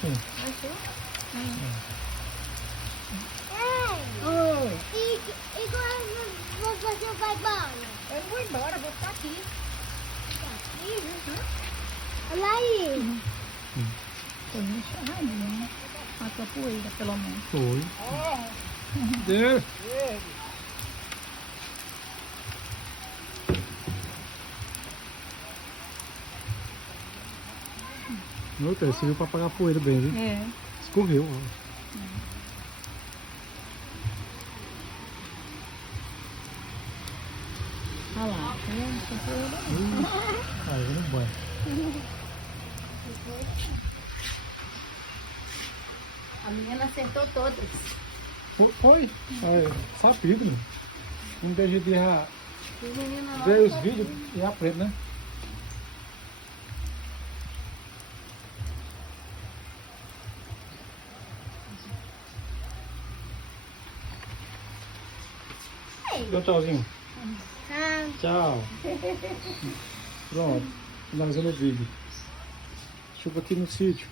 Sim. Achou? E quando você vai embora? Eu não vou embora, vou ficar aqui. Olha aí. Foi meio charadinho, né? Matou a poeira, pelo menos. Foi. Deu. Meu Deus, serviu pra apagar a poeira bem, viu? É. Escorreu, ó. Olha lá, tá vendo? Essa poeira. Aí, eu não banho. A menina acertou todas. Foi? Sabido, né? Não deixa de errar. Os meninos Ver os vídeos e aprende, né? Dá um tchauzinho. Tchau. Pronto. Finalizando o vídeo. Chuva aqui no sítio.